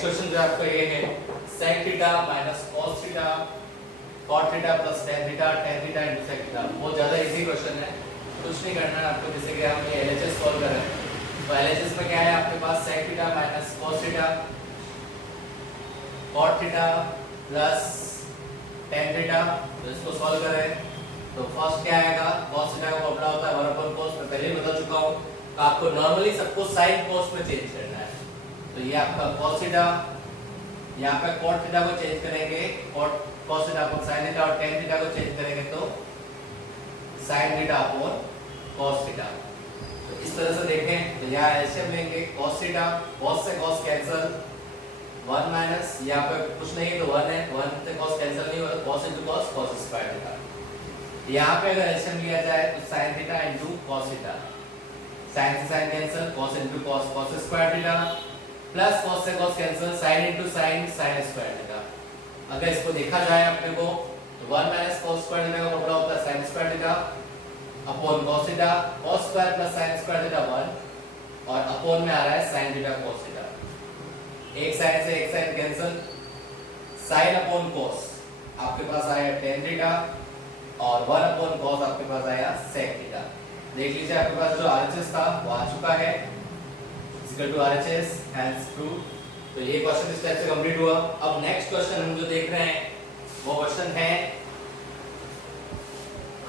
Question जो आपका ये है sec theta minus cos theta cot theta plus tan theta into sec theta. बहुत ज़्यादा इजी क्वेश्चन है, कुछ नहीं करना है आपको। जैसे कि हम ये LHS सॉल्व कर रहे हैं, तो LHS में क्या है आपके पास sec theta minus cos theta cot theta plus tan theta. तो इसको सॉल्व करें तो फर्स्ट क्या आएगा, cos थीटा का फॉर्मूला होता है 1/cos, मैं पहले ही बता चुका हूँ। तो आपको नॉर्मली सबको sin cos में चेंज करना है। तो ये आपका cos थीटा, यहाँ पे cot थीटा को चेंज करेंगे, cos theta upon sin theta, और tan थीटा को चेंज करेंगे तो sin theta upon cos theta. तो इस तरह से देखें तो यहाँ एलसीएम लेंगे, cos थीटा, cos से cos कैंसिल, 1 माइनस यहाँ पे कुछ नहीं तो 1 है, 1 से cos कैंसिल नहीं होगा, cos into cos, cos square theta. यहाँ पे अगर एलसीएम लिया जाए तो sin theta into cos theta, sin से sin cancel, cos into cos, cos square theta, plus cos से cos cancel, sin into sin, sin square theta. अगर इसको देखा जाए अपने को तो 1 माइनस cos स्क्वायर थीटा का फॉर्मूला होता है sin square theta upon cos theta, cos square plus sin square theta 1, और अपॉन में आ रहा है sin थीटा cos थीटा। एक sin से एक sin cancel, sin upon cos आपके पास आया tan थीटा, और 1 अपॉन cos आपके पास आया sec थीटा। देख लीजिए आपके पास जो RHS था वो आ चुका है, equal to RHS, hence true। तो ये क्वेश्चन इस टाइप से कंप्लीट हुआ। अब नेक्स्ट क्वेश्चन हम जो देख रहे हैं वो क्वेश्चन है,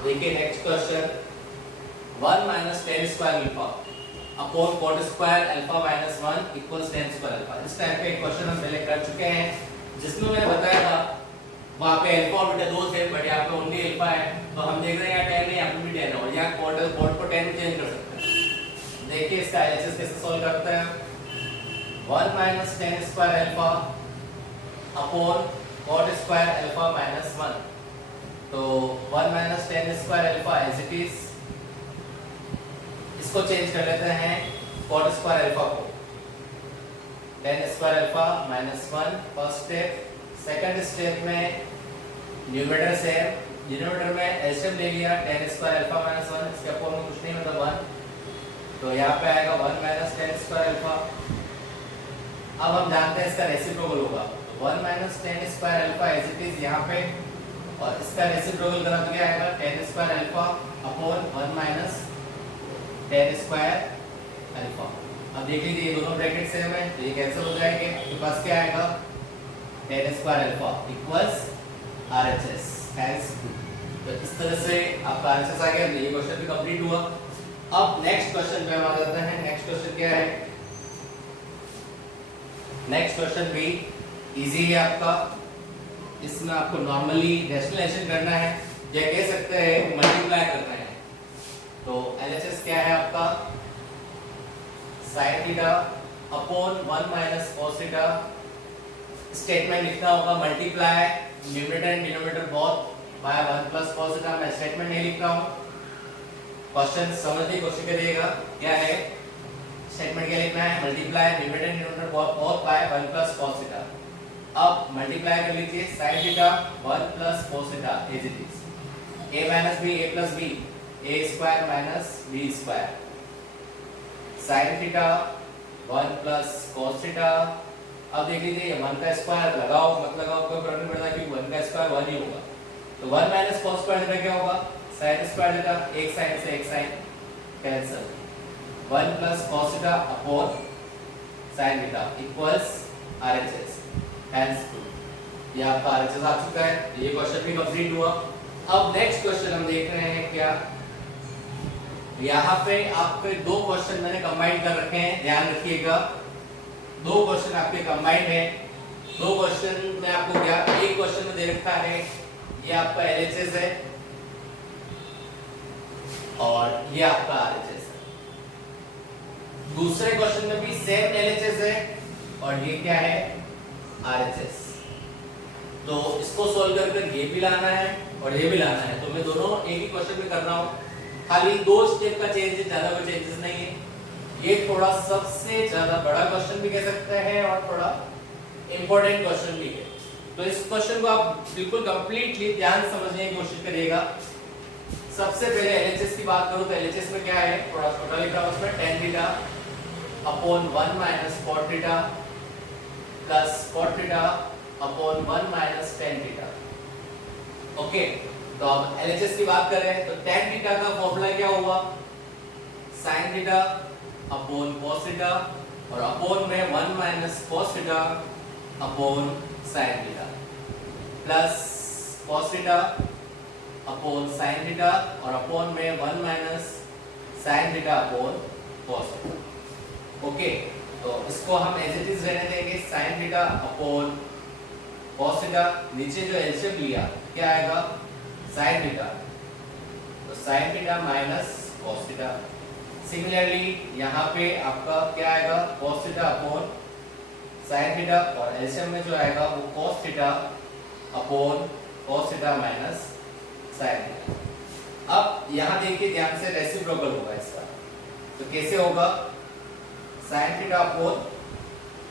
देखिए next question 1 minus tan square alpha upon cot square alpha minus 1 equals tan square alpha. इस टाइप का एक क्वेश्चन हम पहले कर चुके हैं, जिसमें मैंने बताया था वहाँ पे अल्फा और बीटा दो थे, बट यहाँ पे ओनली अल्फा है। तो हम देख रहे हैं यहाँ tan है, यहाँ पे भी tan है, और यहाँ cot को tan में चेंज कर सकते हैं। देखिए इसका LHS कैसे सॉल्व करते हैं, 1 minus tan square alpha upon cot square alpha minus 1। तो 1 minus tan square alpha as it is, इसको चेंज कर लेते हैं cot स्क्वायर अल्फा को, tan square alpha minus 1 first step. Second step में न्यूमरेटर से डिनोमिनेटर में एलसीएम ले लिया, tan स्क्वायर अल्फा माइनस 1, इसके अपॉन में कुछ नहीं मतलब 1, तो यहाँ पे आएगा 1 माइनस tan स्क्वायर अल्फा। अब हम जानते हैं इसका रेसिप्रोकल होगा, तो 1 minus tan square alpha as it is यहाँ पे, और इसका रेसिप्रोकल करा तो क्या आएगा tan square alpha upon 1 minus tan square alpha. अब देख लीजिए ये दोनों ब्रैकेट सेम है तो ये कैंसिल हो जाएंगे, आपके पास क्या आएगा tan square alpha equals RHS hence 2। तो इस तरह से आपका RHS आ गया, ये क्वेश्चन भी कंप्लीट हुआ। अब नेक्स्ट क्वेश्चन पे हम आ जाते हैं। नेक्स्ट क्वेश्चन क्या है, नेक्स्ट क्वेश्चन भी इजी है आपका, इसमें आपको नॉर्मली रेशनलाइजेशन करना है या कह सकते हैं मल्टीप्लाई करना है। तो LHS क्या है आपका, sin theta upon 1 minus cos theta. Statement लिखना होगा multiply numerator and denominator both by 1 plus cos theta. मैं स्टेटमेंट नहीं लिख रहा हूँ, क्वेश्चन समझिए, क्वेश्चन करिएगा क्या है, स्टेटमेंट क्या लिखना है, multiply numerator and denominator both by 1 plus cos theta. अब मल्टीप्लाई कर लीजिए sin theta 1 plus cos theta as it is, a minus b a plus b, a square minus b square, sin theta 1 plus cos theta. अब देख लीजिए 1 का square लगाओ मत लगाओ कोई फर्क नहीं पड़ता, क्योंकि 1 का स्क्वायर 1 ही होगा। तो 1 माइनस cos स्क्वायर थीटा क्या होगा, sin स्क्वायर थीटा, एक sin से एक sin cancel, 1 plus cos theta upon sin theta equals RHS hence 2। ये आपका RHS आ चुका है, ये क्वेश्चन भी कंप्लीट हुआ। अब नेक्स्ट क्वेश्चन हम देख रहे हैं क्या, यहाँ पे आपके दो क्वेश्चन मैंने कंबाइन कर रखे हैं, ध्यान रखिएगा। दो क्वेश्चन आपके कंबाइंड है, दो क्वेश्चन में आपको क्या, एक क्वेश्चन में दे रखा है ये आपका LHS है और ये आपका RHS है। दूसरे क्वेश्चन में भी सेम LHS है और ये क्या है RHS। तो इसको सोल्व कर ये भी लाना है और ये भी लाना है, तो मैं दोनों एक ही क्वेश्चन में कर रहा हूँ, खाली दो स्टेप का चेंज है, ज्यादा कोई चेंजेस नहीं है। ये थोड़ा सबसे ज्यादा बड़ा क्वेश्चन भी कह सकते हैं और थोड़ा इंपॉर्टेंट क्वेश्चन भी है। तो इस क्वेश्चन को आप बिल्कुल कंप्लीटली ध्यान समझने की कोशिश करिएगा। सबसे पहले LHS की बात करूं तो LHS में क्या है, थोड़ा छोटा लिख रहा हूं उसमें, tan theta upon 1 minus cot theta plus cot theta upon 1 minus tan theta. Okay, तो अब LHS की बात करें तो tan थीटा का फॉर्मूला क्या होगा, sin theta upon cos theta और अपॉन में 1 minus cos theta upon sin theta plus cos theta upon sin theta और अपॉन में 1 minus sin theta upon cos theta. Okay, तो इसको हम एज इट इज रहने देंगे, sin theta upon cos theta, नीचे जो एलसीएम लिया क्या आएगा sin थीटा, तो sin theta minus cos theta. Similarly यहाँ पे आपका क्या आएगा cos theta upon sin theta और एलसीएम में जो आएगा वो cos theta upon cos theta minus sin theta. अब यहाँ देखिए ध्यान से, रेसिप्रोकल होगा इसका, तो कैसे होगा, sin theta upon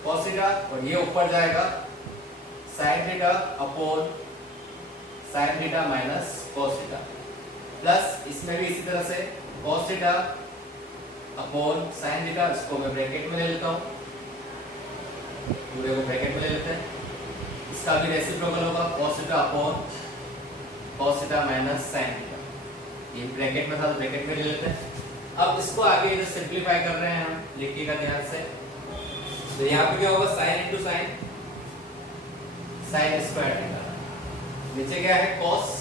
cos theta और ये ऊपर जाएगा sin theta upon sin theta minus cos theta plus इसमें भी इसी तरह से cos theta upon sin theta, इसको मैं ब्रैकेट में ले लेता हूँ, पूरे को ब्रैकेट में ले लेते हैं, इसका भी रेसिप्रोकल होगा cos theta upon cos theta minus sin theta, ये ब्रैकेट में था तो ब्रैकेट में ले लेते हैं। अब इसको आगे जो सिंपलीफाई कर रहे हैं हम, लिखिएगा ध्यान से, तो यहाँ पे क्या होगा sin into sine, sin square theta, नीचे क्या है cos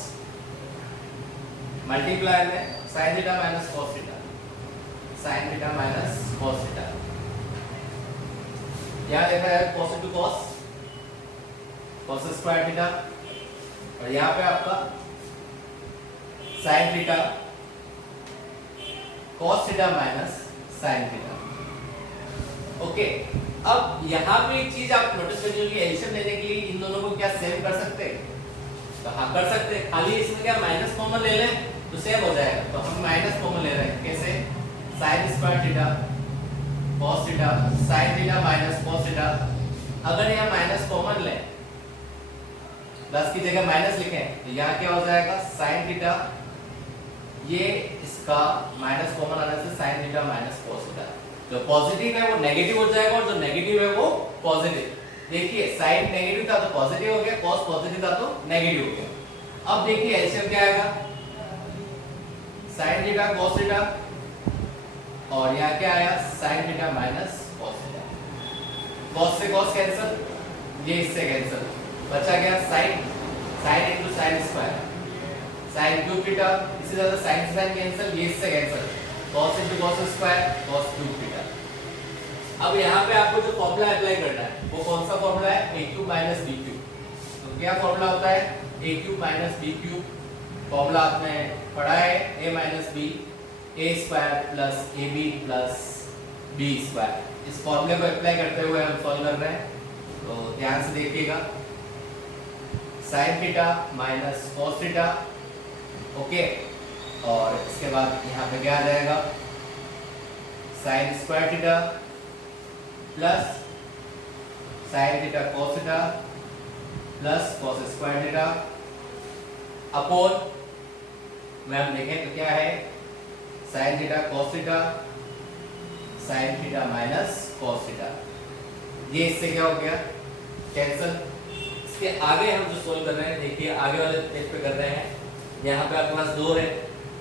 मल्टीप्लाई में sin theta minus cos theta, sin theta minus cos theta, यहाँ देखा है cos into cos, cos square theta और यहाँ पे आपका sin theta cos theta minus sin theta. Okay, अब यहाँ पे एक चीज आप नोटिस करिए कि एलसीएम लेने के लिए इन दोनों को क्या सेम कर सकते हैं, तो हाँ कर सकते हैं, खाली इसमें क्या माइनस कॉमन ले लें तो सेम हो जाएगा, तो हम माइनस कॉमन ले रहे हैं, कैसे, sin square theta cos theta sin theta minus cos theta. अगर यहाँ माइनस कॉमन लें, प्लस की जगह माइनस लिखें, तो यहाँ क्या हो जाएगा sin थीटा, ये इसका माइनस कॉमन आने से sin theta minus cos theta, जो पॉजिटिव है वो नेगेटिव हो जाएगा और जो नेगेटिव है वो पॉजिटिव। देखिए sin नेगेटिव था तो पॉजिटिव हो गया, cos पॉजिटिव था तो नेगेटिव हो गया। अब देखिए एलसीएम क्या आएगा, sin थीटा cos थीटा और यहाँ क्या आया sin theta minus cos theta, cos से cos कैंसिल, ये इससे कैंसिल, बचा गया sin into sine square, sin cube theta, इससे ज्यादा sin से sin कैंसिल, ये इससे cancel, cos into cos square cos cube theta. अब यहाँ पे आपको जो फॉर्मूला अप्लाई करना है वो कौन सा फॉर्मूला है, a cube minus b cube. तो क्या फॉर्मूला होता है, a cube minus b cube, formula आपने पढ़ा है a minus b a square plus ab plus b square. इस फॉर्मूले को अप्लाई करते हुए हम सॉल्व कर रहे हैं, तो ध्यान से देखिएगा, sin theta minus cos theta, okay, और इसके बाद यहाँ पे क्या आ जाएगा sin square theta plus sin theta cos theta plus cos square theta upon में हम देखें तो क्या है sin theta cos theta sin theta minus cos theta, ये इससे क्या हो गया कैंसिल। इसके आगे हम जो सोल्व कर रहे हैं, देखिए आगे वाले पेज पे कर रहे हैं, यहाँ पे आपके पास 2 है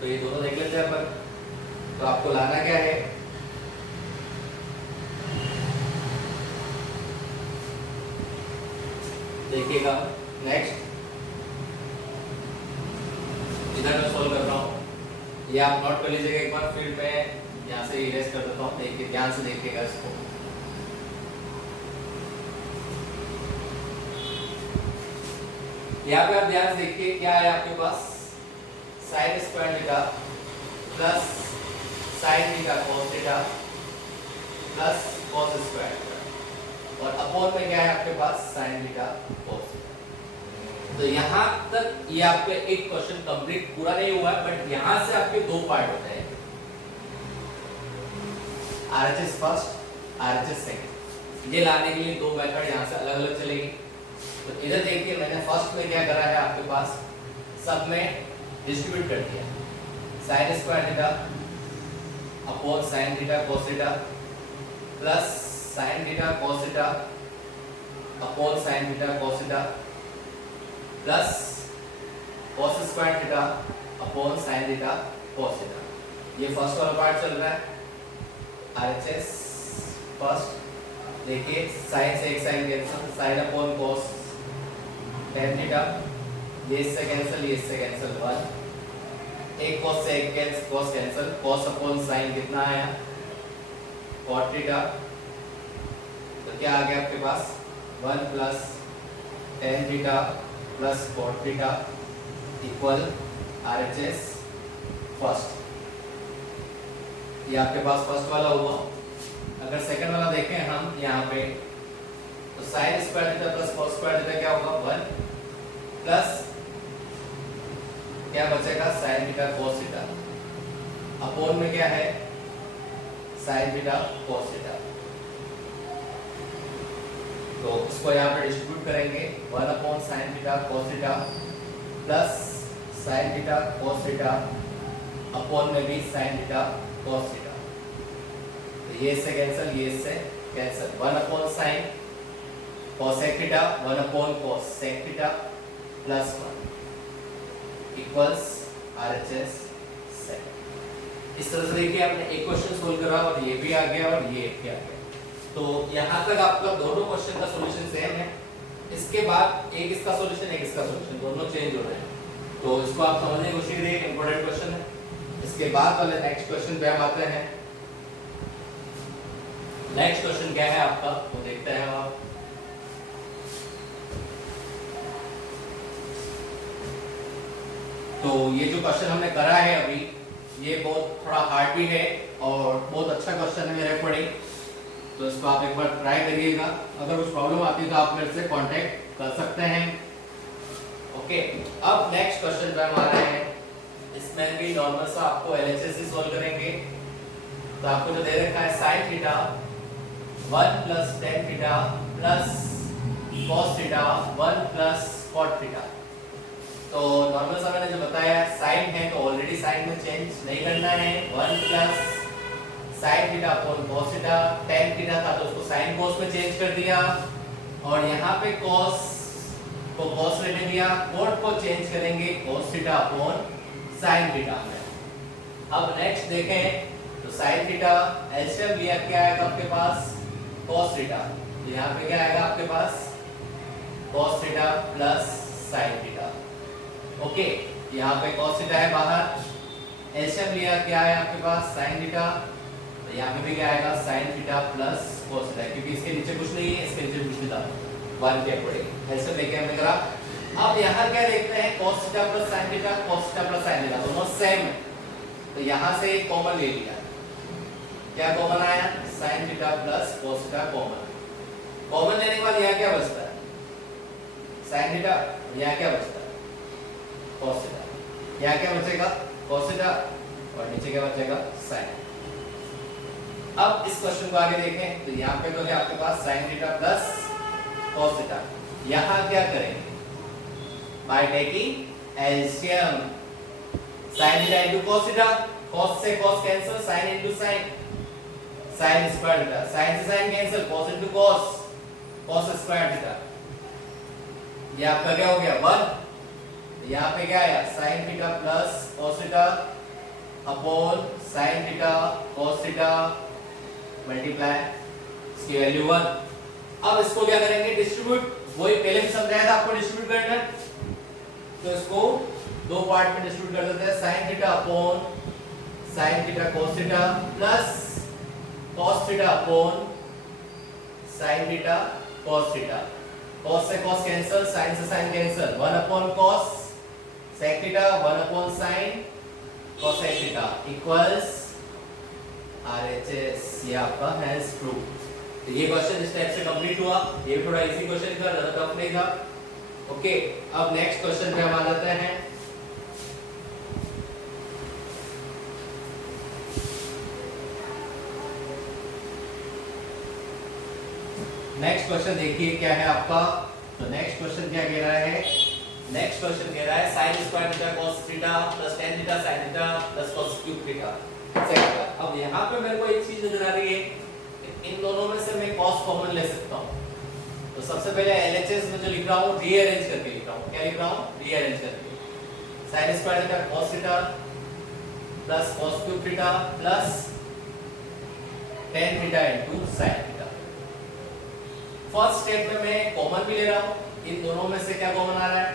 तो ये दोनों देख लेते हैं अपन। तो आपको लाना क्या है, देखिएगा नेक्स्ट, इधर मैं सोल्व कर रहा हूँ, ये आप नोट कर लीजिएगा एक बार, फिर मैं यहाँ से इरेज कर देता हूँ, देखिए ध्यान से देखिएगा इसको। यहाँ पे आप ध्यान से देखिए क्या है आपके पास sin square theta plus sin theta cos theta plus cos square theta और अपॉन में क्या है आपके पास sin थीटा cos थीटा। तो यहाँ तक ये आपके एक क्वेश्चन कंप्लीट पूरा नहीं हुआ है, बट यहाँ से आपके 2 पार्ट होते हैं, RHS फर्स्ट RHS सेकंड, ये लाने के लिए 2 मेथड यहाँ से अलग अलग चलेगी। तो इधर देखिए मैंने फर्स्ट में क्या करा है, आपके पास सब में डिस्ट्रीब्यूट कर दिया, sin square theta upon sin theta cos theta plus sin theta cos theta upon sine theta cos theta plus cos square theta upon sine theta cos theta. ये फर्स्ट वाला पार्ट चल रहा है RHS फर्स्ट। देखिए sine से एक sine cancel, sine upon cos tan theta, ये इससे कैंसिल, ये इससे कैंसिल, 1 एक cos से एक cos cancel, cos upon sine कितना आया cot थीटा, तो क्या आ गया आपके पास 1 plus tan theta plus cot theta equal RHS first. ये आपके पास फर्स्ट वाला हुआ। अगर सेकंड वाला देखें हम यहाँ पे, तो sign square theta plus cos square theta क्या होगा 1 प्लस क्या बचेगा sign theta cos theta upon में क्या है साइन थीटा cos थीटा। तो इसको यहाँ पे डिस्ट्रीब्यूट करेंगे 1 upon sine theta cos theta plus sign theta cos theta upon में भी साइन थीटा cos थीटा। तो ये इससे कैंसिल, ये इससे cancel, 1 upon sine cosec theta 1 upon cos sec theta plus 1 equals RHS sec। इस तरह से देखिए आपने एक क्वेश्चन सोल्व करा और ये भी आ गया और ये भी आ गया। तो यहाँ तक आपका दोनों क्वेश्चन का सॉल्यूशन सेम है। इसके बाद एक इसका सॉल्यूशन एक इसका सॉल्यूशन दोनों चेंज हो रहे हैं, तो इसको आप समझने की कोशिश करिए, इंपॉर्टेंट क्वेश्चन है। इसके बाद वाले नेक्स्ट क्वेश्चन पे हम आते हैं। नेक्स्ट क्वेश्चन क्या है आपका वो देखते हैं आप। तो ये जो क्वेश्चन हमने करा है अभी, ये बहुत थोड़ा हार्ड भी है और बहुत अच्छा क्वेश्चन है मेरे अकॉर्डिंग। तो इसको आप एक बार ट्राई करिएगा। अगर कुछ प्रॉब्लम आती है तो आप मेरे से कांटेक्ट कर सकते हैं। ओके, अब नेक्स्ट क्वेश्चन पे हम आ रहे हैं। इसमें भी नॉर्मल सा आपको LHS ही सॉल्व करेंगे। तो आपको जो दे रखा है sine theta 1 plus tan theta plus cos theta 1 plus cot theta. तो नॉर्मल सा मैंने जो बताया साइन है तो ऑलरेडी साइन में चेंज नहीं करना है, 1 plus sine theta upon cos theta, tan theta था तो उसको साइन cos में चेंज कर दिया और यहाँ पे cos को cos लेने दिया, cot को चेंज करेंगे cos theta upon sine theta में। अब नेक्स्ट देखें तो साइन थीटा एलसीएम लिया क्या आएगा आपके पास cos थीटा, तो यहाँ पे क्या आएगा आपके पास cos theta plus sine theta. Okay, यहाँ पे cos थीटा है बाहर, एलसीएम लिया क्या है आपके पास sin थीटा, तो यहाँ पे भी क्या आएगा sin theta plus cos theta, क्योंकि इसके नीचे कुछ नहीं है, इसके नीचे कुछ नहीं था, 1 के पड़ेगा। एलसीएम लेके हमने करा। अब यहाँ क्या देखते हैं cos theta plus sin theta, cos theta plus sin theta दोनों सेम है, तो यहाँ से एक कॉमन ले लिया। क्या कॉमन आया sin theta plus cos theta common. Common लेने के बाद यहाँ क्या बचता है sin थीटा, यहाँ क्या बचता है cos थीटा, यहाँ क्या बचेगा cos थीटा और नीचे क्या बचेगा sin। अब इस क्वेश्चन को आगे देखें तो यहाँ पे तो है आपके पास sin theta plus cos theta. यहाँ क्या करेंगे by taking LCM, sin theta into cos theta, cos से cos cancel, sin into sin, sin square theta, sin से sin cancel, cos into cos, cos square theta. ये आपका क्या हो गया 1, यहाँ पे क्या आया sin theta plus cos theta upon sin theta cos theta multiply इसकी वैल्यू 1। अब इसको क्या करेंगे डिस्ट्रीब्यूट, वही पहले भी समझाया था आपको डिस्ट्रीब्यूट करना है, तो इसको दो पार्ट में डिस्ट्रीब्यूट कर देते हैं, sin theta upon sin theta cos theta plus cos theta upon sin theta cos theta. cos से cos कैंसिल, sin से sin cancel, 1 upon cos sec theta 1 upon sin cosec theta equals RHS। ये आपका has true. तो ये question इस type से complete हुआ। ये भी थोड़ा इजी क्वेश्चन था, ज्यादा टफ नहीं था। ओके, अब नेक्स्ट क्वेश्चन पे हम आ जाते हैं। नेक्स्ट क्वेश्चन देखिए क्या है आपका। तो नेक्स्ट क्वेश्चन क्या कह रहा है, नेक्स्ट क्वेश्चन कह रहा है sin square theta cos theta plus tan theta sin theta plus cos cube theta. अब यहाँ पे मेरे को एक चीज नजर आ रही है, इन दोनों में से मैं cos कॉमन ले सकता हूँ, तो तो सबसे पहले LHS में जो लिख रहा हूँ रीअरेंज करके लिख रहा हूँ। क्या लिख रहा हूँ? रीअरेंज करके। Sign square theta cos theta plus cos cube theta plus tan theta into sin theta. First step में मैं कॉमन भी ले रहा हूँ, इन दोनों में से क्या कॉमन आ रहा है?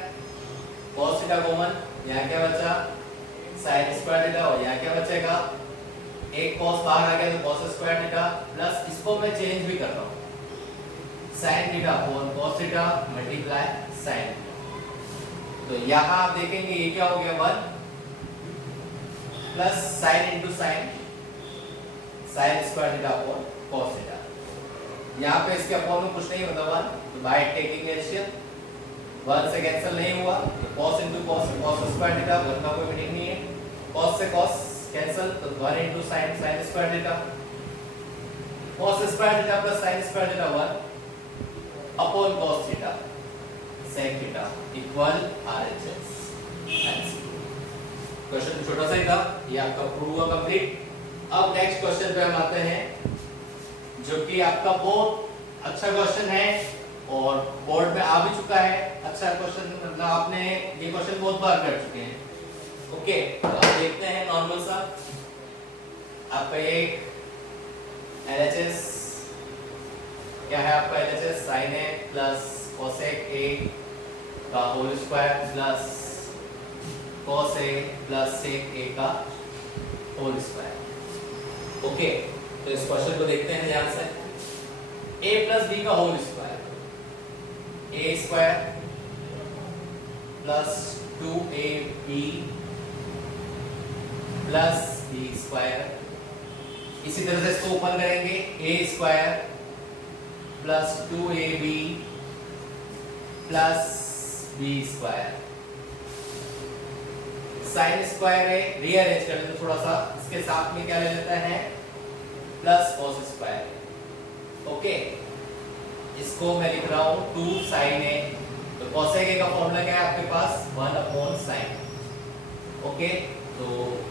cos थीटा कॉमन, यहाँ क्या बचा? sin स्क्वायर थीटा, और यहाँ क्या बचेगा? एक cos बाहर आ गया तो cos स्क्वायर थीटा प्लस इसको मैं चेंज भी कर रहा हूँ sin theta upon cos theta multiply sin। तो यहाँ आप देखेंगे ये क्या हो गया? 1 plus sin into sin, sin square theta upon cos theta. यहाँ पे इसके अपॉन में कुछ नहीं होता 1, तो बाय टेकिंग एलसीएम 1 से कैंसिल नहीं हुआ, तो cos into cos, cos square theta 1 का कोई मीनिंग नहीं है, cos से cos कैंसिल, तो 1 into sin, sin square theta, cos square theta plus sin square theta 1 upon cos theta sec theta equal RHS। Question छोटा सा ही था, ये आपका प्रूव हुआ कंप्लीट। अब नेक्स्ट क्वेश्चन पे हम आते हैं, जो कि आपका बहुत अच्छा क्वेश्चन है और बोर्ड में आ भी चुका है। अच्छा क्वेश्चन, मतलब आपने ये क्वेश्चन बहुत बार कर चुके हैं। ओके, तो अब देखते हैं नॉर्मल सा आपका ये LHS क्या है? आपका LHS sin A plus cosec A का whole square plus cos A plus sec A का होल स्क्वायर। ओके, तो इस क्वेश्चन को देखते हैं ध्यान से। a प्लस b का whole square, a square plus 2ab plus b square. इसी तरह से इसको ओपन करेंगे, a square plus 2ab plus b square. Sine square है, रीअरेंज कर लेते थोड़ा सा, इसके साथ में क्या ले लेते हैं? Plus cos square. ओके, इसको मैं लिख रहा हूँ 2 sin A, तो cosec A का फॉर्मूला क्या है आपके पास? 1 अपॉन sin। ओके, तो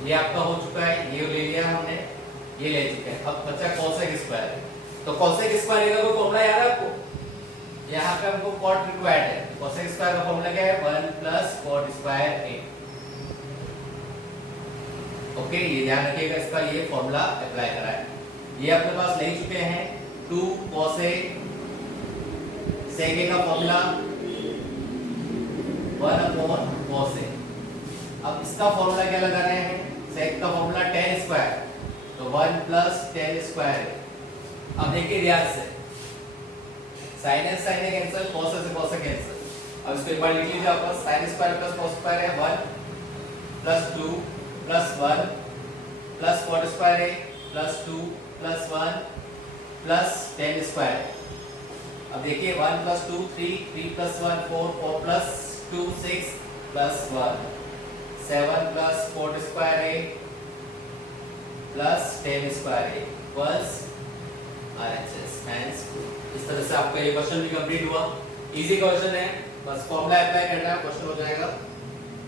ये आपका हो चुका है, ये ले लिया हमने, ये ले चुके हैं। अब बचा cosec स्क्वायर, तो cosec स्क्वायर का कोई फॉर्मूला याद है आपको? यहाँ पे हमको cot रिक्वायर्ड है, cosec स्क्वायर का फॉर्मूला क्या है? 1 plus cot square A। Okay, ये ध्यान रखिएगा, इसका ये फॉर्मूला अप्लाई करा है। ये अपने पास ले चुके हैं 2 cos A sec A का फॉर्मूला 1 अपॉन cos A। अब इसका फॉर्मूला क्या लगा रहे हैं? sec का फॉर्मूला tan स्क्वायर, तो 1 प्लस tan स्क्वायर। अब देखिए ध्यान से, sin A cancel, cos A से cos A कैंसिल। अब इसको एक बार लिख लीजिए आप, sin square plus cos square है 1 plus 2 plus 1 plus cot square है plus 2 plus 1 plus tan square. अब देखिए 1 plus 2 3, 3 plus 1 4, 4 plus 2 6 plus 1 7 plus cot square है प्लस tan स्क्वायर है इक्वल्स RHS। हैंस इस तरह से आपका ये क्वेश्चन भी कंप्लीट हुआ। इजी क्वेश्चन है, बस फॉर्मूला अप्लाई करना है, क्वेश्चन हो जाएगा।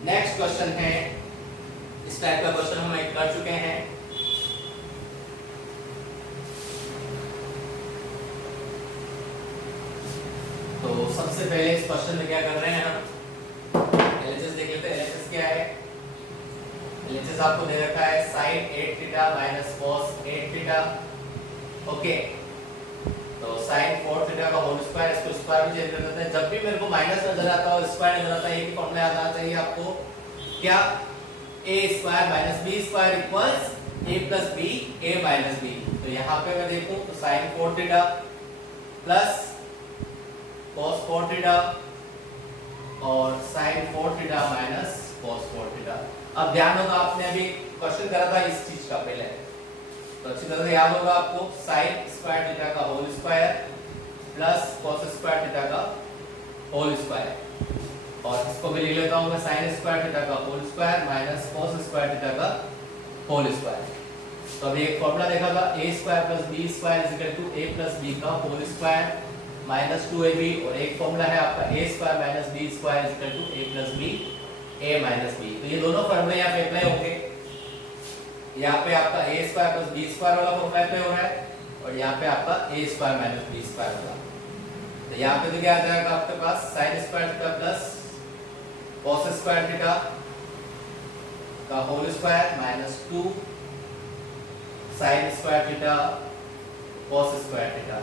नेक्स्ट क्वेश्चन है, इस टाइप का क्वेश्चन हम एक कर चुके हैं। तो सबसे पहले इस क्वेश्चन में क्या कर रहे हैं हम? LHS देख लेते हैं। LHS क्या है? LHS आपको दे रखा है sin 8 theta minus cos 8 theta. Okay, तो sin 4 थीटा का होल स्क्वायर, इसको स्क्वायर में चेंज कर देते हैं। जब भी मेरे को माइनस नजर आता हो, स्क्वायर नजर आता है, ये भी फॉर्मूला याद आना चाहिए आपको। क्या? a square minus b square equals a plus b a minus b। तो यहाँ पे मैं देखूं तो sin 4 theta plus cos 4 theta और sin 4 theta minus cos 4 theta. अब ध्यान होगा, आपने अभी क्वेश्चन करा था इस चीज का पहले, तो अच्छी तरह से याद होगा आपको। sin स्क्वायर थीटा का whole square plus cos square theta का होल स्क्वायर, और इसको भी लिख लेता हूं मैं sin स्क्वायर थीटा का whole square minus cos square theta का होल स्क्वायर। तो अभी एक फॉर्मूला देखा था, a square plus b square is equal to a plus b का होल स्क्वायर माइनस 2ab, और एक फॉर्मूला है आपका a square minus b square is equal to a plus b a minus b। तो ये दोनों फॉर्मूले यहाँ पे अप्लाई होंगे। यहाँ पे आपका a square plus b square वाला फॉर्मूला अप्लाई हो रहा है, और यहाँ पे आपका a square minus b square वाला। तो यहाँ पे तो क्या आ जाएगा आपके पास sine square theta plus cos square theta का whole square minus 2 sine square theta cos square theta.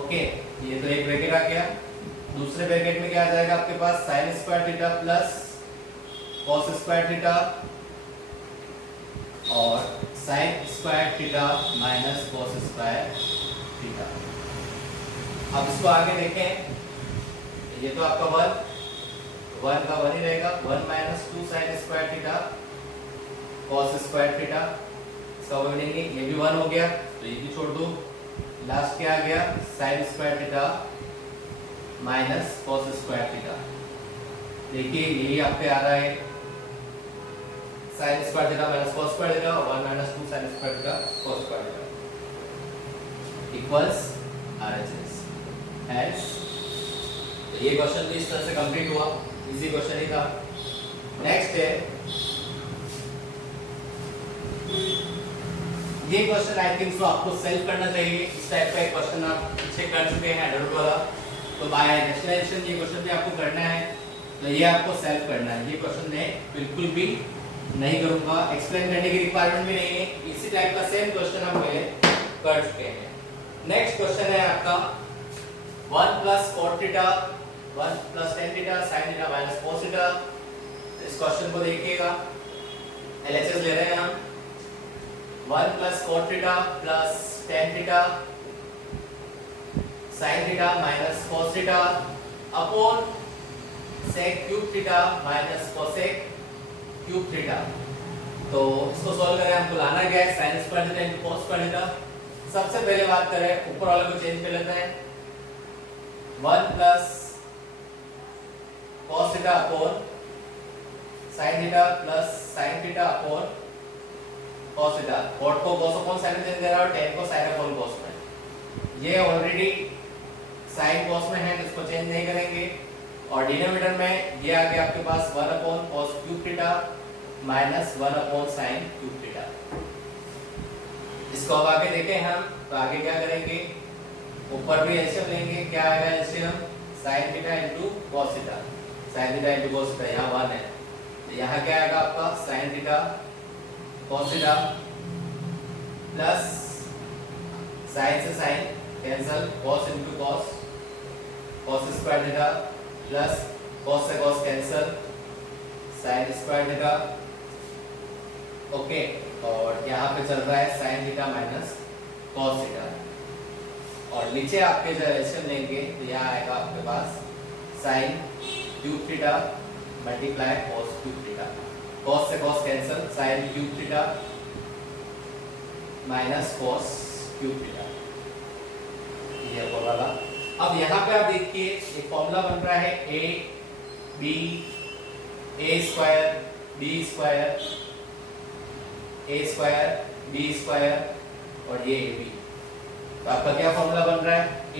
Okay, ये तो एक ब्रैकेट आ गया। दूसरे ब्रैकेट में क्या आ जाएगा आपके पास sine square theta plus cos square theta और sine square theta minus cos square theta. अब इसको आगे देखें, ये तो आपका वन का वन ही रहेगा, 1 minus 2 sine square theta cos square theta, इसका वन लेंगे, ये भी 1 हो गया तो ये भी छोड़ दो। लास्ट क्या आ गया sign square theta minus cos square theta. देखिए यही आप पे आ रहा है sign square theta minus cos square theta, 1 minus 2 sine square theta cos square theta equals RHS। Hence ये क्वेश्चन भी इस तरह से कंप्लीट हुआ, इजी क्वेश्चन ही था। नेक्स्ट है ये क्वेश्चन, आई थिंक सो आपको सेल्फ करना चाहिए। इस टाइप का एक क्वेश्चन आप पीछे कर चुके हैं एडल्ट वाला, तो बाय एक्सप्लेनेशन ये क्वेश्चन भी आपको करना है, तो ये आपको सेल्फ करना है। ये क्वेश्चन मैं बिल्कुल भी नहीं करूंगा, एक्सप्लेन करने की रिक्वायरमेंट भी नहीं है। इसी टाइप का सेम क्वेश्चन हम पहले कर चुके हैं। नेक्स्ट क्वेश्चन है आपका 1 plus cot theta 1 plus tan theta sin theta minus cos theta. इस क्वेश्चन को देखिएगा, LHS ले रहे हैं हम। 1 plus cot theta plus tan theta sin theta minus cos theta upon sec cube theta minus cosec cube theta. तो इसको solve करें, हमको लाना क्या है sin square theta into cos square theta. सबसे पहले बात करें ऊपर वाले को चेंज कर लेते हैं, 1 plus cos theta upon sin theta plus sin theta upon cos theta. cot को cos अपॉन sin में चेंज कर रहा है और tan को sin अपॉन cos में। ये ऑलरेडी sin cos में है तो इसको चेंज नहीं करेंगे। और डिनोमिनेटर में ये आ गया आपके पास 1 upon cos cube theta minus 1 upon sin cube theta. इसको अब आगे देखें हम, तो आगे क्या करेंगे, ऊपर भी एलसीएम लेंगे। क्या आएगा LCM sin theta into cos theta, sin theta into cos theta, यहाँ 1 है तो यहाँ क्या आएगा आपका sin theta cos theta plus sin से sin cancel, cos into cos cos square theta plus cos से cos cancel sin square theta. Okay, और यहाँ पे चल रहा है sin theta minus cos theta. और नीचे आपके जो एलसीएम लेंगे तो यहाँ आएगा आपके पास sin cube theta multiply cos cube theta, cos से cos cancel sin cube theta minus cos cube theta, ये वाला। अब यहाँ पे आप देखिए एक फॉर्मूला बन रहा है a square b square a square b square और ये ab। तो आपका क्या फॉर्मूला बन रहा है a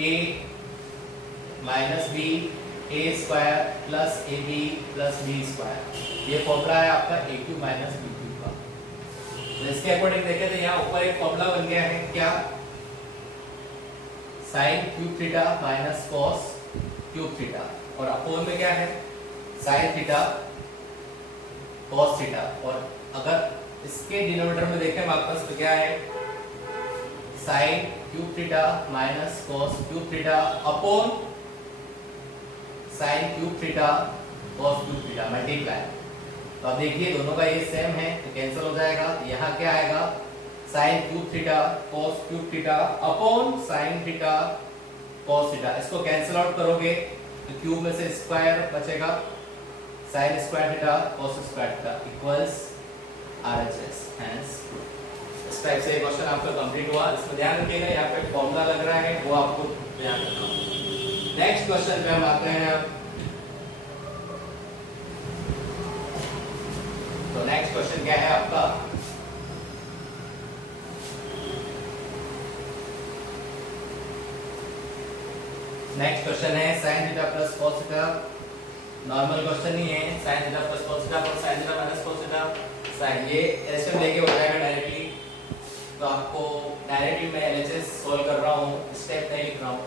minus b a square plus ab plus b square. ये फॉर्मूला है आपका a cube minus b cube का। तो इसके अकॉर्डिंग देखें तो यहाँ ऊपर एक फॉर्मूला बन गया है क्या, sin cube theta minus cos cube theta, और अपोन में क्या है sin थीटा cos थीटा। और अगर इसके डिनोमिनेटर में देखें वापस तो क्या है sin cube theta minus cos cube theta upon sin cube theta cos cube theta multiply. तो अब देखिए दोनों का ये सेम है तो कैंसिल हो जाएगा। यहाँ क्या आएगा sin cube theta cos cube theta upon sin theta cos theta. इसको कैंसिल आउट करोगे तो क्यूब में से स्क्वायर बचेगा, sin square theta cos square theta equals RHS। Hence इस टाइप से क्वेश्चन आपका कंप्लीट हुआ। इसमें ध्यान रखिएगा यहाँ पे फॉर्मूला लग रहा है वो आपको ध्यान रखना होगा। नेक्स्ट क्वेश्चन पे हम आते हैं अब। तो नेक्स्ट क्वेश्चन क्या है आपका, नेक्स्ट क्वेश्चन है sin theta plus cos theta. Normal question ही है, sin theta plus cos theta और sin theta minus cos theta. sin ये एलसीएम लेके हो जाएगा डायरेक्टली, तो आपको डायरेक्टली मैं एलएचएस सॉल्व कर रहा हूँ, स्टेप नहीं लिख रहा हूँ।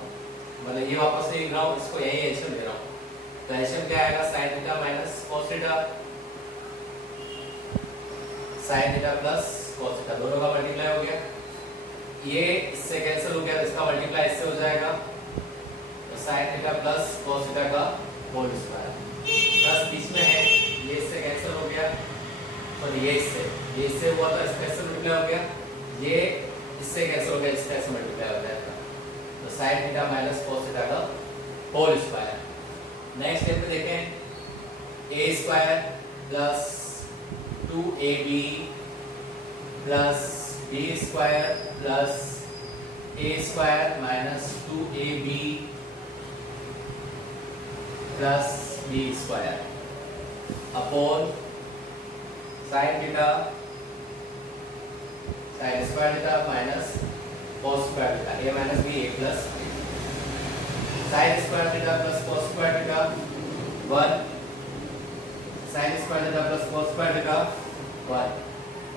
मतलब ये वापस से लिख रहा हूँ, इसको यही एलसीएम ले रहा हूँ। तो एलसीएम क्या आएगा, sin theta minus cos theta, sin theta plus cos theta, दोनों का मल्टीप्लाई हो गया। ये इससे कैंसिल हो गया, इसका मल्टीप्लाई इससे हो जाएगा, तो sin theta plus cos theta का होल स्क्वायर प्लस बीच में है, ये इससे कैंसिल हो गया, और ये इससे हुआ था, इसका इससे मल्टीप्लाई हो गया, ये इससे कैंसिल हो गया, इसका इससे मल्टीप्लाई हो जाएगा, तो sin theta minus cos theta का होल स्क्वायर। नेक्स्ट स्टेप पे देखें, a square plus 2ab plus b square plus a square minus 2ab plus b square upon sin theta sin square theta minus cos square theta, a minus b a plus sin square theta plus cos square theta 1, sin square theta plus cos square theta 1,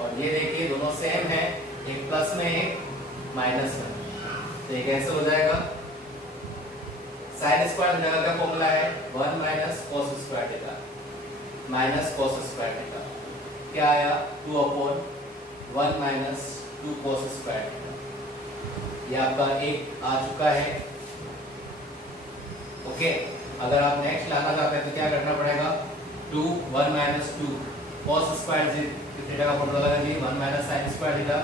और ये देखिए दोनों same है, एक plus में एक minus में, तो ये कैंसिल हो जाएगा। sin स्क्वायर थीटा का फॉर्मूला है 1 minus cos square theta minus cos square theta, क्या आया 2 upon 1 minus 2 cos square theta, ये आपका एक आ चुका है। ओके, अगर आप नेक्स्ट लाना चाहते हैं तो क्या करना पड़ेगा, 2 1 माइनस 2 cos स्क्वायर थीटा का फॉर्मूला लगा दिए, 1 minus sin square theta.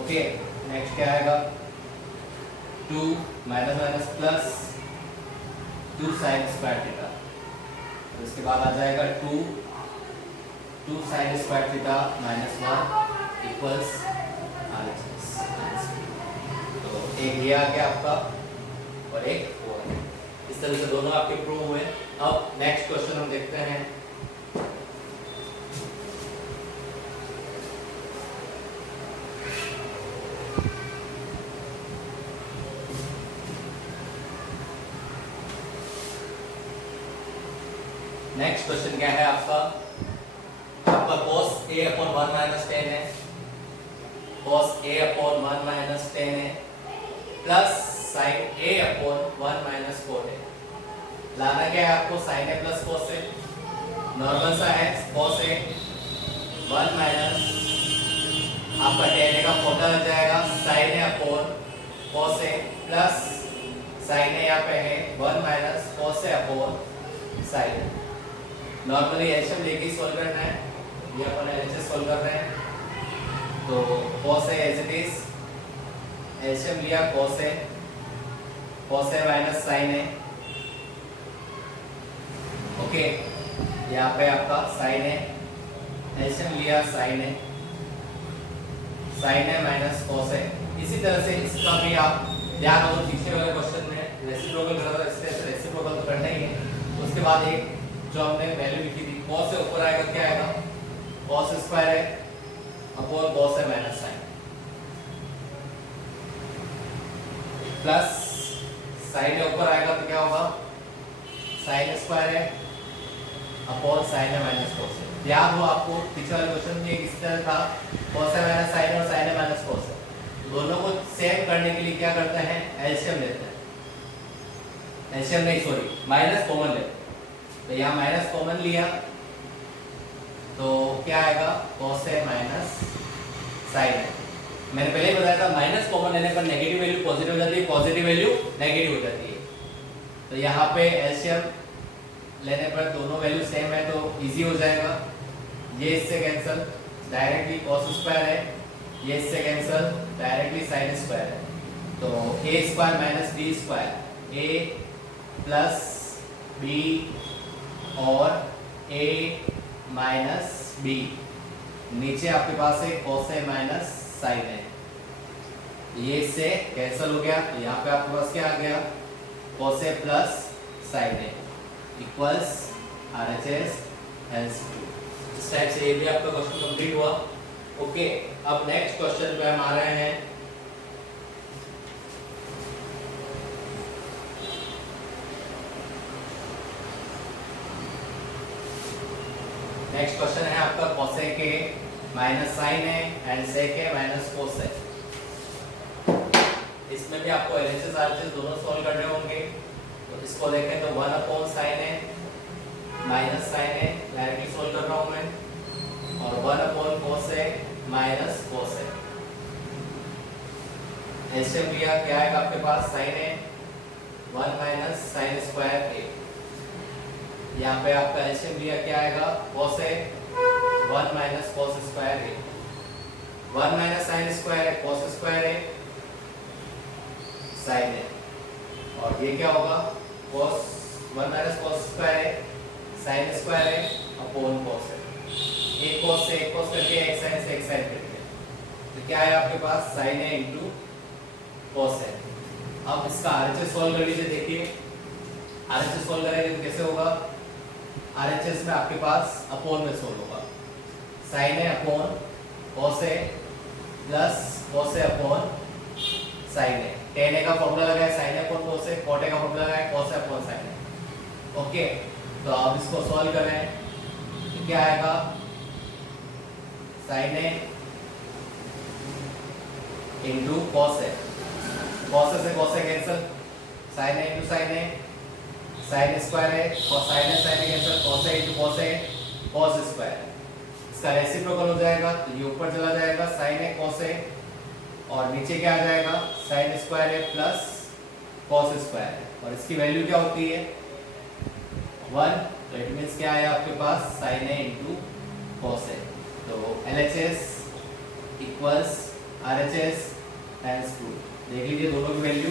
Okay, next क्या आएगा, 2 minus minus plus 2 sin square theta, तो इसके बाद आ जाएगा 2 sin square theta minus 1 equals RHS। तो एक ये आ गया आपका और एक वो है, इस तरह से दोनों आपके प्रूव हुए। अब नेक्स्ट क्वेश्चन हम देखते हैं। नेक्स्ट क्वेश्चन क्या है आपका cos a अपॉन 1 माइनस 10 है, cos a अपॉन 1 माइनस 10 है, plus sin a upon 1 minus 4 है। लाना क्या है आपको, sin a plus cos a, normal सा है, cos a 1 माइनस आपका tan a का फॉर्मूला लग जाएगा sin a upon cos a plus sin a यहाँ पे है 1 minus cos a upon sin a। Normally LCM लेके ही सॉल्व करना है, ये अपन एलसीएम सॉल्व कर रहे हैं, तो cos a as it is, LCM लिया cos a minus sin a। Okay, यहाँ पे आपका sin a, एलसीएम लिया sin a minus cos a। इसी तरह से इसका भी आप ध्यान रखो, पीछे वाले क्वेश्चन में रेसिप्रोकल करा था, इससे रेसिप्रोकल तो करना ही है। उसके बाद एक जो हमने वैल्यू लिखी थी, cos से ऊपर आएगा क्या आएगा, cos स्क्वायर है upon cos a minus sin plus sin a ऊपर आएगा तो क्या होगा, sin स्क्वायर है upon sin a minus cos a। याद हो आपको पिछले वाले क्वेश्चन में किस तरह था, cos a minus sin a और sin a minus cos a, दोनों को सेम करने के लिए क्या करते हैं, एलसीएम लेते हैं, एलसीएम नहीं सॉरी माइनस कॉमन लेते हैं। तो यहाँ माइनस कॉमन लिया तो क्या आएगा, cos a minus sin a। मैंने पहले ही बताया था माइनस कॉमन लेने पर नेगेटिव वैल्यू पॉजिटिव हो जाती है, पॉजिटिव वैल्यू नेगेटिव हो जाती है। तो यहाँ पे एलसीएम लेने पर दोनों वैल्यू सेम है तो इजी हो जाएगा, ये इससे कैंसिल, डायरेक्टली cos स्क्वायर है, ये इससे कैंसिल, डायरेक्टली sin स्क्वायर है, तो a square minus b square, a plus b और a माइनस b, नीचे आपके पास है cos a minus sin a, ये इससे कैंसिल हो गया, यहाँ पे आपके पास क्या आ गया, cos a plus sin a equals RHS LC2। इस टाइप से ये भी आपका क्वेश्चन कंप्लीट हुआ। ओके, अब नेक्स्ट क्वेश्चन पे हम आ रहे हैं। नेक्स्ट क्वेश्चन है आपका cos a minus sin a and sec a minus cos a। इसमें भी आपको LHS RHS दोनों सॉल्व करने होंगे। तो इसको देखें तो 1 अपॉन साइन ए माइनस साइन ए डायरेक्टली सॉल्व कर रहा हूँ मैं, और 1 अपॉन कोस ए माइनस कोस ए। एलसीएम लिया, क्या आएगा आपके पास, साइन ए 1 माइनस साइन स्क्वायर ए। यहाँ पे आपका एलसीएम लिया, क्या आएगा, कोस ए 1 माइनस कोस स्क्वायर ए। 1 माइनस साइन स्क्वायर ए कोस स्क्वायर ए साइन ए, और ये क्या होगा, कोस 1 माइनस कोस स्क्वायर ए साइन स्क्वायर ए अपॉन कोस ए। एक कोस से एक कोस करके एक साइन से एक साइन करके, तो क्या है आपके पास, साइन ए इंटू कोस ए। अब इसका आरएचएस सॉल्व कर लीजिए। देखिए आरएचएस सॉल्व करेंगे तो कैसे होगा, आरएचएस में आपके पास अपॉन में सॉल्व होगा, साइन ए अपॉन कोस ए प्लस कोस ए अपॉन साइन ए। tan ए का फॉर्मूला लगाया साइन ए अपॉन कोस ए, cot ए का फॉर्मूला लगाया कोस ए अपॉन साइन ए। ओके, तो अब इसको सॉल्व करें तो क्या आएगा, sign A into cos A, cos A से cos A cancel, sign A into sine A, sine square A, sign A cancel, cos A into cos A cos square. इसका reciprocal हो जाएगा तो ये ऊपर चला जाएगा साइन ए कॉस ए, और नीचे क्या आ जाएगा, साइन स्क्वायर ए प्लस कॉस स्क्वायर, और इसकी वैल्यू क्या होती है 1, तो इट मींस क्या है आपके पास, sign A into cos A. तो LHS इक्वल्स RHS टाइम्स 2। देख लीजिए दोनों की वैल्यू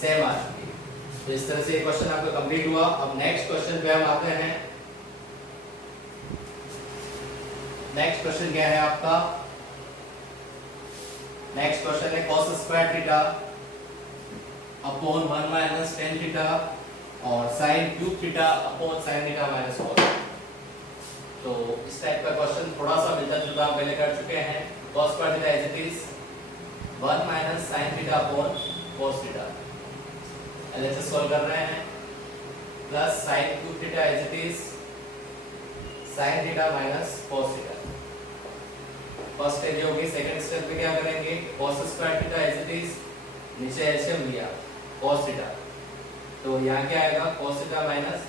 सेम आ चुकी है। तो इस तरह से ये क्वेश्चन आपका कंप्लीट हुआ। अब नेक्स्ट क्वेश्चन पे हम आते हैं। नेक्स्ट क्वेश्चन क्या है आपका, नेक्स्ट क्वेश्चन है cos square theta upon 1 minus tan theta और sin cube theta upon sin theta minus cos। तो इस टाइप का क्वेश्चन थोड़ा सा मिलता जुलता हम पहले कर चुके हैं। cos square theta as it is 1 minus sin theta upon cos theta, LHS solve कर रहे हैं, plus sin cube theta as it is sin theta minus cos theta. First stage होगी। सेकंड स्टेप पे क्या करेंगे, cos square theta as it is, नीचे LCM लिया cos theta, तो यहाँ क्या आएगा, cos theta minus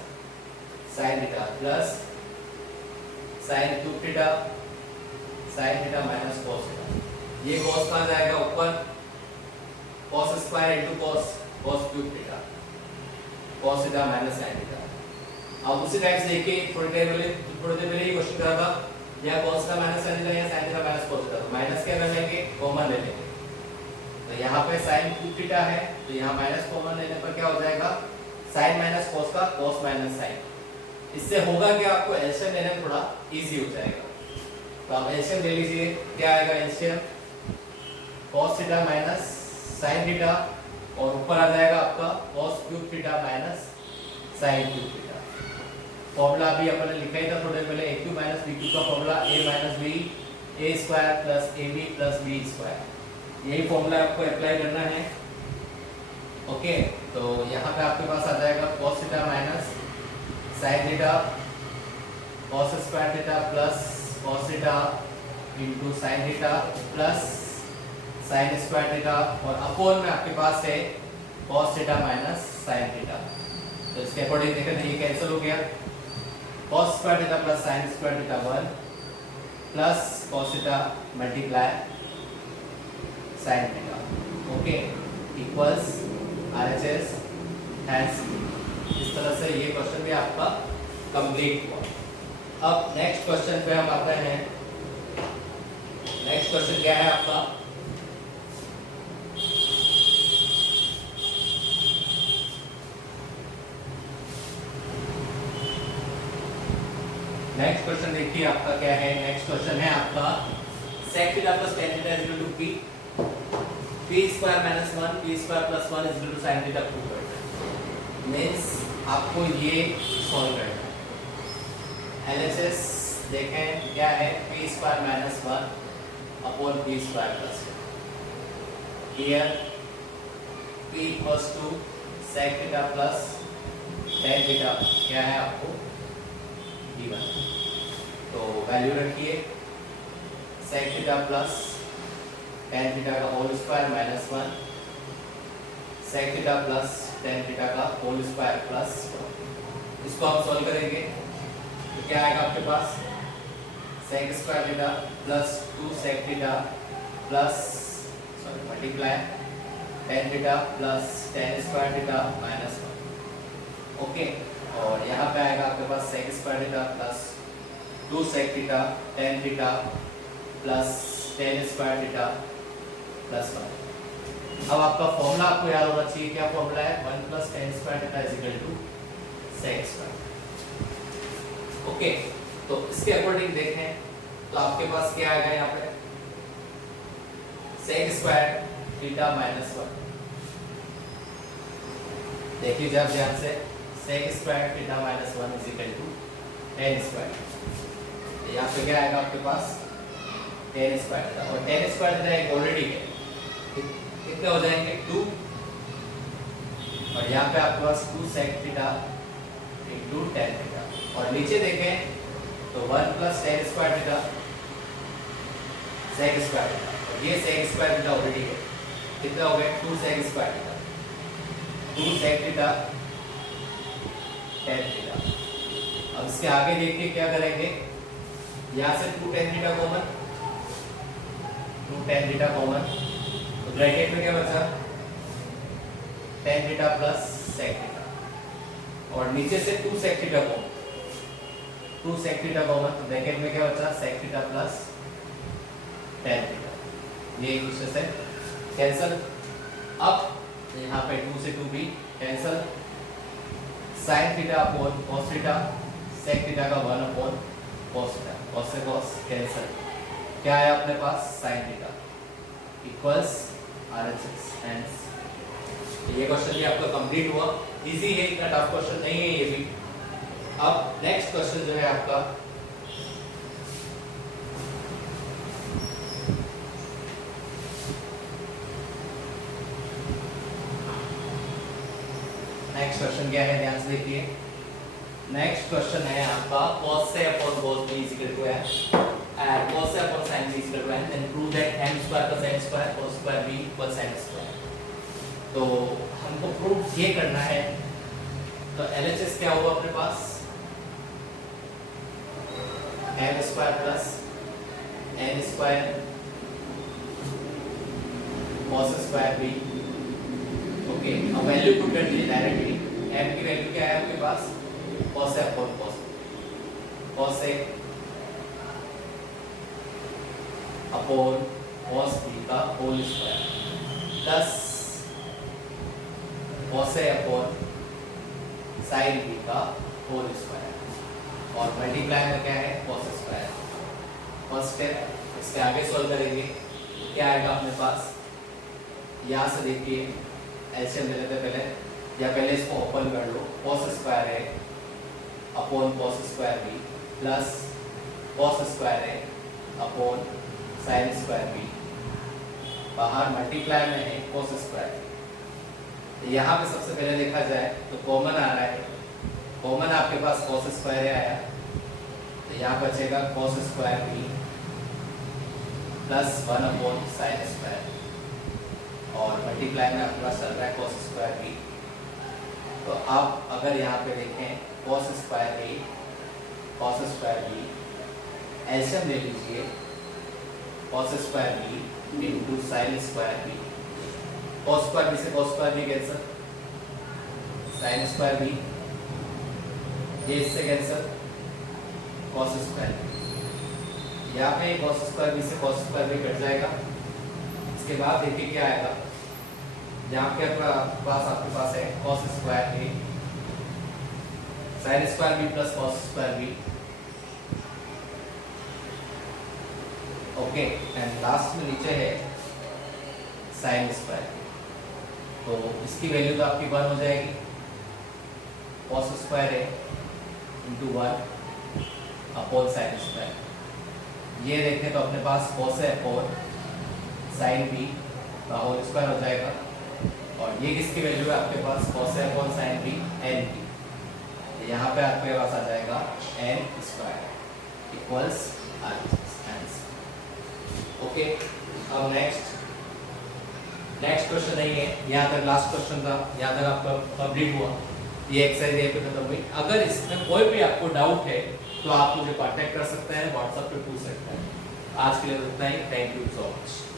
sin theta plus sin cube theta sin theta minus cos theta. ये cos कहाँ जाएगा ऊपर, cos square into cos cube theta, cos theta minus sin theta. अब उसी टाइप से देखिए थोड़ी देर पहले ये क्वेश्चन करा था, या cos का माइनस sin थीटा या sin theta minus cos theta, तो माइनस क्या कर लेंगे, कॉमन ले लेंगे। तो यहाँ पे sin क्यूब थीटा है, तो यहाँ माइनस कॉमन लेने पर क्या हो जाएगा, sin माइनस cos का cos माइनस sin। इससे होगा कि आपको एलसीएम लेने में थोड़ा इजी हो जाएगा। तो आप एलसीएम ले लीजिए, क्या आएगा LCM, cos theta minus sin theta, और ऊपर आ जाएगा आपका cos cube theta minus sin cube theta. Formula अभी अपन ने लिखा ही था थोड़े पहले, a cube minus b cube का formula a minus b a square plus ab plus b square. यही फॉर्मूला आपको अप्लाई करना है। ओके, तो यहाँ पे आपके पास आ जाएगा cos theta minus sin theta cos square theta plus cos theta into sin theta plus sin square theta, और अपोन में आपके पास है cos theta minus sin theta. तो इसके अकॉर्डिंग देखें ये कैंसिल हो गया, cos square theta plus sin square theta 1 plus cos theta multiply sin theta. Okay, equals RHS hence. इस तरह से ये क्वेश्चन भी आपका कंप्लीट हुआ। अब नेक्स्ट क्वेश्चन पे हम आते हैं। नेक्स्ट क्वेश्चन क्या है आपका, नेक्स्ट क्वेश्चन देखिए आपका क्या है। नेक्स्ट क्वेश्चन है आपका sec theta plus tan theta is equal to p, p square minus 1 p square plus 1 is equal to sin theta prove करना है। मींस आपको ये सॉल्व करना है। LHS देखें क्या है, p square minus 1 upon p square plus 1। Here p equals to sec theta plus tan theta क्या है आपको d1। तो वैल्यू रखिए sec theta plus tan theta का whole square minus 1 sec theta plus tan theta का whole square plus, इसको हम solve करेंगे तो क्या आएगा आपके पास sec square theta plus 2 sec theta plus multiply tan theta plus tan square theta minus 1। Okay, और यहाँ पे आएगा आपके पास sec square theta plus 2 sec theta tan theta plus tan square theta plus 1। अब आपका फॉर्मूला आपको याद होना चाहिए, क्या फॉर्मूला है 1 plus tan square theta is equal to sec square. Okay, तो इसके अकॉर्डिंग देखें तो आपके पास क्या आएगा यहाँ पे sec स्क्वायर थीटा माइनस 1। देखिए जब ध्यान से sec square theta minus 1 is equal to tan square. यहाँ पे क्या आएगा आपके पास tan स्क्वायर थीटा, और tan स्क्वायर थीटा एक ऑलरेडी है, कितने हो जाएंगे 2, और यहाँ पे आपके पास 2 sec theta into tan theta, और नीचे देखें तो 1 plus tan square theta sec square theta, और ये sec स्क्वायर थीटा ऑलरेडी है, कितने हो गए 2 sec square theta, 2 sec theta tan theta. अब इसके आगे देखिए क्या करेंगे, यहाँ से 2 tan theta common, 2 tan theta common, तो ब्रैकेट में क्या बचा tan theta plus sec theta, और नीचे से 2 sec theta common, 2 sec theta common, तो ब्रैकेट में क्या बचा sec theta plus tan theta, ये एक दूसरे से कैंसिल। अब यहाँ पे 2 से 2 भी cancel, sin theta upon cos theta, sec theta का 1 अपॉन cos थीटा, cos से cos कैंसिल, क्या आया अपने पास sin theta equals RHS। Hence ये क्वेश्चन भी आपका कंप्लीट हुआ, इजी है, इतना टफ क्वेश्चन नहीं है ये भी। अब नेक्स्ट क्वेश्चन जो है आपका नेक्स्ट क्वेश्चन क्या है, ध्यान से देखिए। नेक्स्ट क्वेश्चन है आपका cos से upon cos b is equal to n, and cos से upon sin b is equal to n, then prove that m square plus n square cos square b equals sin square। तो हमको prove ये करना है, तो LHS क्या होगा अपने पास m square plus n square cos square b। Okay, अब वैल्यू पुट कर दीजिए डायरेक्टली, m की वैल्यू क्या है आपके पास cos से अपॉन cos से अपॉन cos b का होल स्क्वायर प्लस cos से अपॉन sin b का होल स्क्वायर, और मल्टीप्लाई में क्या है cos स्क्वायर। फर्स्ट स्टेप, इसके आगे सॉल्व करेंगे, क्या आएगा अपने पास, यहाँ से देखिए एलसीएम ले लेते पहले, या पहले इसको ओपन कर लो, cos स्क्वायर है upon cos square b plus cos square है अपॉन sin स्क्वायर b, बाहर मल्टीप्लाई में है cos स्क्वायर। यहाँ पे सबसे पहले देखा जाए तो कॉमन आ रहा है, कॉमन आपके पास cos स्क्वायर आया, तो यहाँ बचेगा cos square b plus 1 upon sin square, और मल्टीप्लाई में आपके पास चल रहा है cos स्क्वायर b। तो आप अगर यहाँ पे देखें cos square a cos square b, LCM ले लीजिए cos square b into sin square b, cos square b से cos square b cancel, sin square b ये इससे कैंसिल, cos स्क्वायर b, यहाँ पे cos स्क्वायर b से cos square b cut जाएगा। इसके बाद देखिए क्या आएगा, यहाँ पे आपके पास है cos square a sin square b plus cos square b। Okay, and last में नीचे है sin स्क्वायर, तो इसकी वैल्यू तो आपकी 1 हो जाएगी, cos स्क्वायर है इंटू 1 अपॉन sin स्क्वायर। ये देखें तो अपने पास cos है अपॉन sin b का होल स्क्वायर हो जाएगा, और ये किसकी वैल्यू है आपके पास cos है अपॉन sin b n की, यहाँ पे आपके पास आ जाएगा n square equals answer. Okay, अब नेक्स्ट क्वेश्चन नहीं है, यहाँ तक लास्ट क्वेश्चन था, यहाँ तक आपका कंप्लीट हुआ। ये एक्सरसाइज यहीं पे खत्म हुई। अगर इसमें कोई भी आपको डाउट है तो आप मुझे कांटेक्ट कर सकते हैं, व्हाट्सएप पे पूछ सकते हैं। आज के लिए इतना ही। Thank you so much.